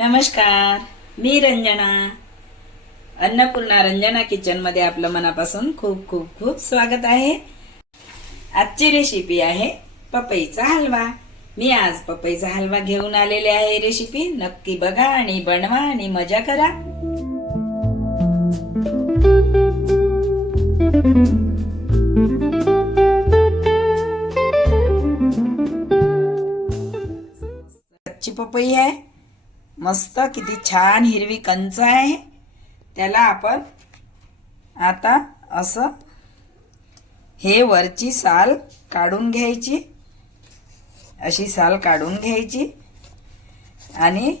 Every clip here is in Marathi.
नमस्कार मी रंजना. अन्नपूर्णा रंजना किचनमध्ये आपलं मनापासून खूप खूप खूप स्वागत आहे. आजची रेसिपी आहे पपईचा हलवा. मी आज पपईचा हलवा घेऊन आलेले आहे रेसिपी नक्की बघा आणि बनवा आणि मजा करा. मस्त किती छान हिरवी कंच आहे. त्याला आपण आता असं हे वरची साल काढून घ्यायची. अशी साल काढून घ्यायची. आणि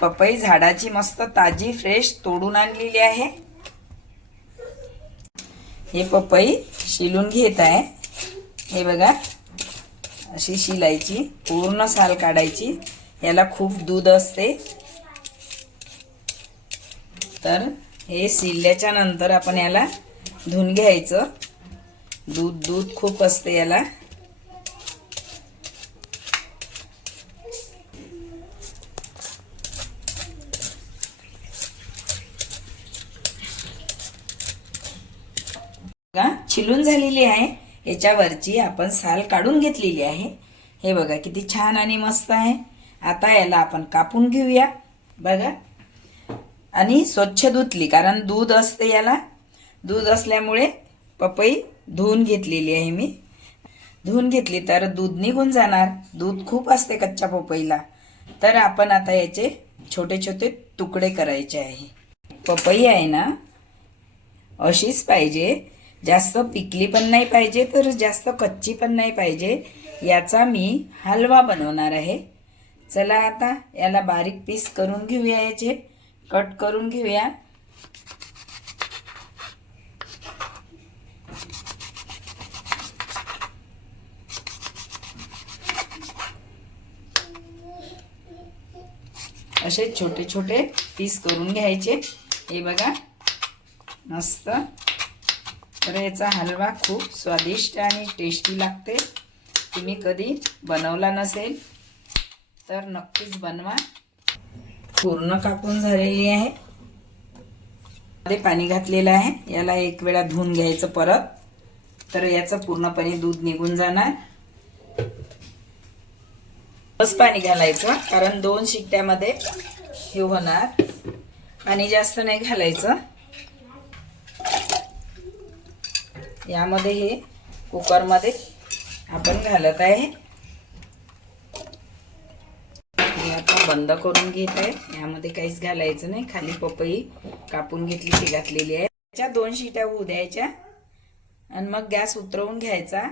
पपई झाडाची मस्त ताजी फ्रेश तोडून आणलेली आहे. हे पपई शिलून घेत आहे. हे बघा अशी शिलायची पूर्ण साल काढायची. याला खूप दूध असते. तर हे शिरल्याच्या नंतर आपण याला धुवून घ्यायचं. दूध दूध खूप असते याला. बघा चिलून झालेली आहे. याच्यावरची आपण साल काढून घेतलेली आहे. हे बघा किती छान आणि मस्त आहे. आता याला आपण कापून घेऊया. बघा. आणि स्वच्छ धुतली कारण दूध असते याला. दूध असल्यामुळे पपई धुवून घेतलेली आहे मी. धुवून घेतली तर दूध निघून जाणार. दूध खूप असते कच्च्या पपईला. तर आपण आता याचे छोटे छोटे तुकडे करायचे आहे. पपई आहे ना अशीच पाहिजे. जास्त पिकली पण नाही पाहिजे तर जास्त कच्ची पण नाही पाहिजे. याचा मी हलवा बनवणार आहे. चला आता याला बारीक पीस करून घेऊया याचे. कट करून घेऊया. असे छोटे छोटे पीस करून घ्यायचे. हे बघा. मस्त. तर याचा हलवा खूप स्वादिष्ट आणि टेस्टी लागते. तुम्ही कधी बनवला नसेल तर नक्कीच बनवा. पूर्ण कापून झालेली आहे. मध्ये पाणी घातलेलं आहे. याला एक वेळा धुवून घ्यायचं परत. तर याचं पूर्णपणे दूध निघून जाणार. बस पाणी घालायचं कारण दोन शिट्ट्यामध्ये हे होणार. पाणी जास्त नाही घालायचं. यामध्ये हे कुकरमध्ये आपण घालत आहे. मी आता बंद करून घेत आहे. यामध्ये काहीच घालायचं नाही. खाली पपई कापून घेतली ती घातलेली आहे. त्याच्या दोन शिट्या होऊ द्यायच्या. आणि मग गॅस उतरवून घ्यायचा.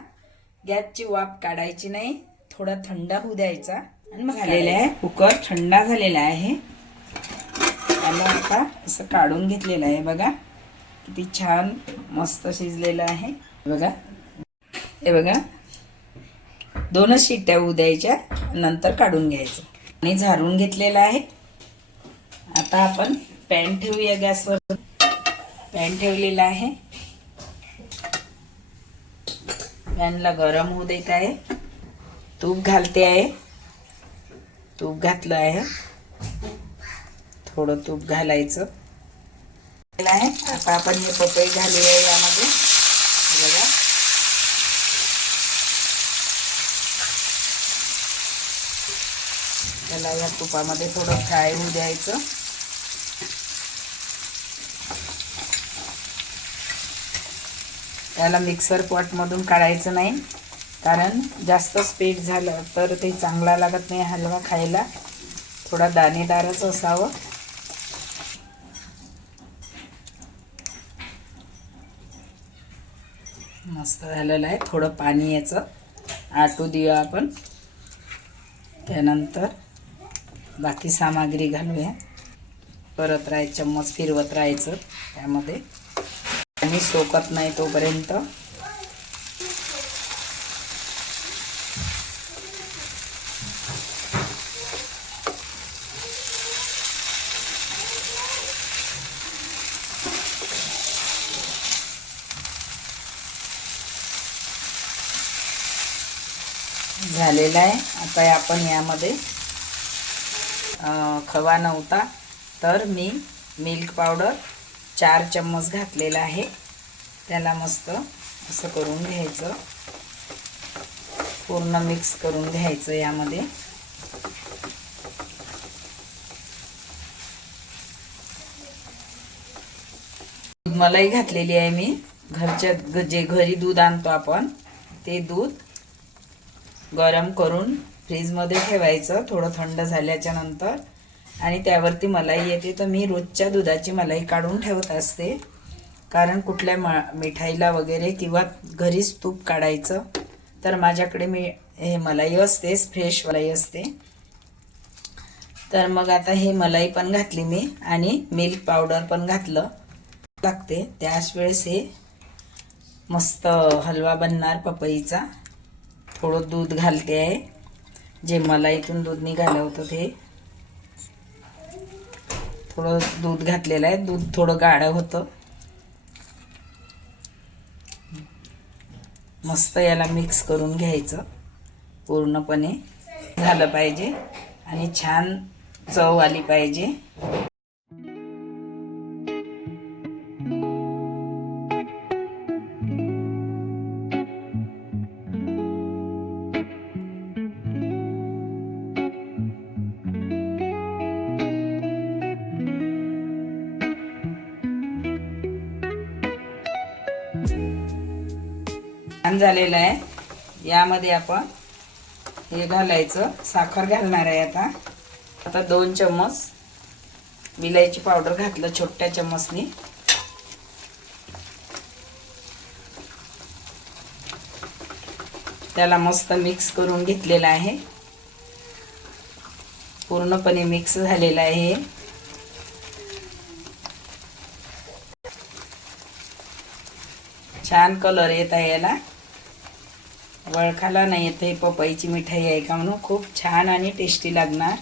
गॅसची वाफ काढायची नाही. थोडा थंड होऊ द्यायचा. आणि मग झालेला आहे. कुकर थंडा झालेला आहे. त्याला आता असं काढून घेतलेलं आहे बघा. किती छान मस्त शिजलेलं आहे. बघा. हे बघा. दोनच शिट्ट्या होऊ द्यायच्या. नंतर काढून घ्यायचं. आणि झारून घेतलेलं आहे. आता आपण पॅन ठेवूया गॅसवर. पॅन ठेवलेला आहे. पॅनला गरम होऊ देत आहे. तूप घालते आहे. तूप घातलं आहे. थोडं तूप घालायचं. आहे. आता आपण हे पपई घालूया यामध्ये बघा त्याला या तुपामध्ये थोडं फ्राय होऊ द्यायचं. त्याला मिक्सर पॉटमधून काढायचं नाही कारण जास्त स्पीड झालं तर ते चांगला लागत नाही हलवा खायला. थोडा दाणेदारच असावं. मस्त झालेलं आहे. थोडं पाणी याचं. आटू देऊया आपण. त्यानंतर बाकी सामग्री घालूया. परत राहायचं चम्मच फिरवत राहायचं त्यामध्ये. आणि सोकत नाही तोपर्यंत. झालेला आहे. आता आपण यामध्ये खवा नव्हता तर मी मिल्क पावडर चार चम्मच घातलेला आहे. त्याला मस्त असं करून घ्यायचं. पूर्ण मिक्स करून घ्यायचं यामध्ये. मलाई घातलेली आहे मी. घरच्या जे घरी दूध आणतो आपण ते दूध गरम करून फ्रीजमध्ये ठेवायचं थोडं थंड झाल्याच्यानंतर आणि त्यावरती मलाई येते तर मी रोजच्या दुधाची मलाई काढून ठेवत असते. कारण कुठल्या म मिठाईला वगैरे किंवा घरीच तूप काढायचं तर माझ्याकडे मी हे मलाई असतेच फ्रेश मलाई असते. तर मग आता हे मलाई पण घातली मी आणि मिल्क पावडर पण घातलं. लागते. त्याच वेळेस हे मस्त हलवा बनणार पपईचा. थोडं दूध घालते आहे. जे मलाईतून दूध निघालं होतं ते. थोडं दूध घातलेलं आहे. दूध थोडं गाढं होतं. मस्त याला मिक्स करून घ्यायचं. पूर्णपणे झालं पाहिजे. आणि छान चव आली पाहिजे. छान झालेलं आहे. यामध्ये आपण हे घालायचं. साखर घालणार आहे आता. आता दोन चम्मच विलायची पावडर घातलं छोट्या चम्मचनी. त्याला मस्त मिक्स करून घेतलेलं आहे. पूर्णपणे मिक्स झालेलं आहे हे. छान कलर येत आहे याला. वळखाला नाही येते पपईची मिठाई आहे का म्हणून खूप छान आणि टेस्टी लागणार.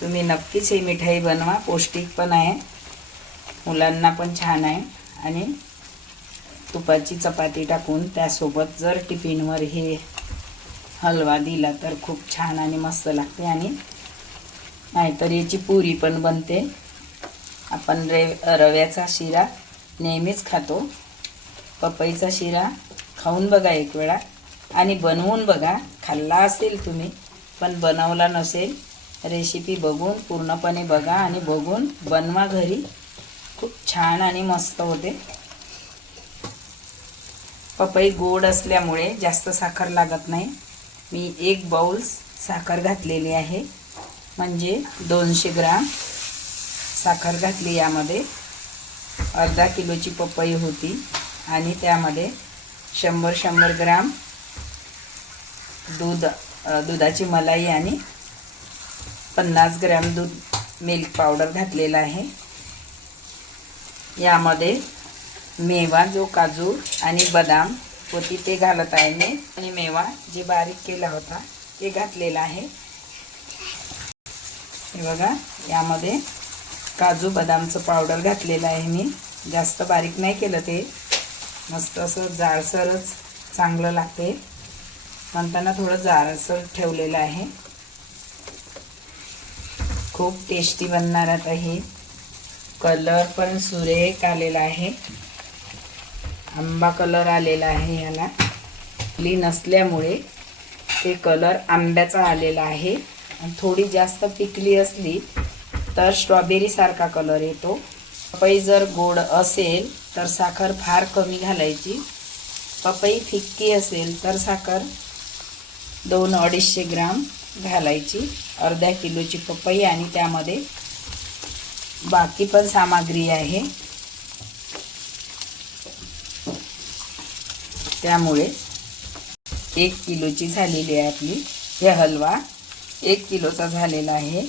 तुम्ही नक्कीच ही मिठाई बनवा पौष्टिक पण आहे मुलांना पण छान आहे आणि तुपाची चपाती टाकून त्यासोबत जर टिफिनवर हे हलवा दिला तर खूप छान आणि मस्त लागते आणि नाहीतर याची पुरी पण बनते. आपण रे रव्याचा शिरा नेहमीच खातो. पपईचा शिरा खाऊन बघा एक वेळा. आणि बनवून बघा खाल्ला असेल तुम्ही पण बनवला नसेल रेसिपी बघून पूर्णपणे बघा आणि बघून बनवा घरी. खूप छान आणि मस्त होते. पपई गोड असल्यामुळे जास्त साखर लागत नाही. मी एक बाऊल साखर घातलेली आहे. म्हणजे दोनशे ग्राम साखर घातली यामध्ये. अर्धा किलोची पपई होती. आणि त्यामध्ये शंभर शंभर ग्राम दूध दुधाची मलाई आणि पन्नास ग्रॅम दूध मिल्क पावडर घातलेला आहे. यामध्ये मेवा जो काजू आणि बदाम होती ते घालत आहे मी. आणि मेवा जे बारीक केला होता ते घातलेला आहे. हे बघा यामध्ये काजू बदामचं पावडर घातलेलं आहे मी. जास्त बारीक नाही केलं ते. मस्त असं जाडसरच चांगलं लागते. म्हणताना थोडं जाडसर ठेवलेलं आहे. खूप टेस्टी बनणार आता हे. कलर पण सुरेख आलेला आहे. आंबा कलर आलेला आहे याला ली नसल्यामुळे ते कलर आंब्याचा आलेला आहे. आणि थोडी जास्त पिकली असली तर स्ट्रॉबेरीसारखा कलर येतो. पपई जर गोड असेल तर साखर फार कमी घालायची. पपई फिक्की असेल तर साखर दोन अडीचशे ग्राम घालायची. अर्ध्या किलोची पपई आणि त्यामध्ये बाकी पण सामग्री आहे. त्यामुळे एक किलोची झालेली आहे आपली. हे हलवा एक किलोचा झालेला आहे.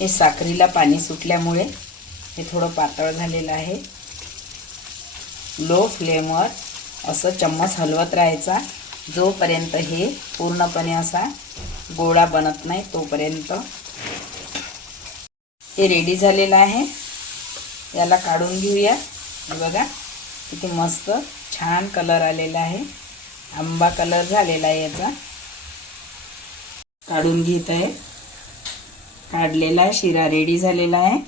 हे साखरीला पाणी सुटल्यामुळे हे थोडं पातळ झालेलं आहे. लो फ्लेमवर असं चम्मच हलवत राहायचा. जोपर्यंत हे पूर्णपणे असा गोळा बनत नाही तोपर्यंत हे रेडी झालेलं आहे. याला काढून घेऊया. बघा किती मस्त छान कलर आलेला आहे. आंबा कलर झालेला आहे याचा. काढून घेत आहे. काढलेला आहे शिरा रेडी झालेला आहे.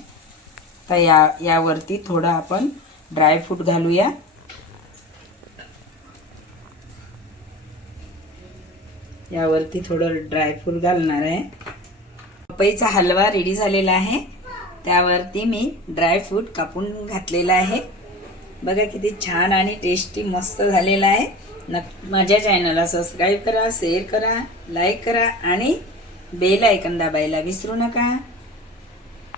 तर या यावरती थोडं आपण ड्रायफ्रूट घालूया. यावरती थोडं ड्रायफ्रूट घालणार आहे. पपईचा हलवा रेडी झालेला आहे. त्यावरती मी ड्रायफ्रूट कापून घातलेला आहे. बघा किती छान आणि टेस्टी मस्त झालेला आहे. नक माझ्या चॅनलला सबस्क्राईब करा शेअर करा लाईक करा आणि बेल ऐकन दाबायला विसरू नका.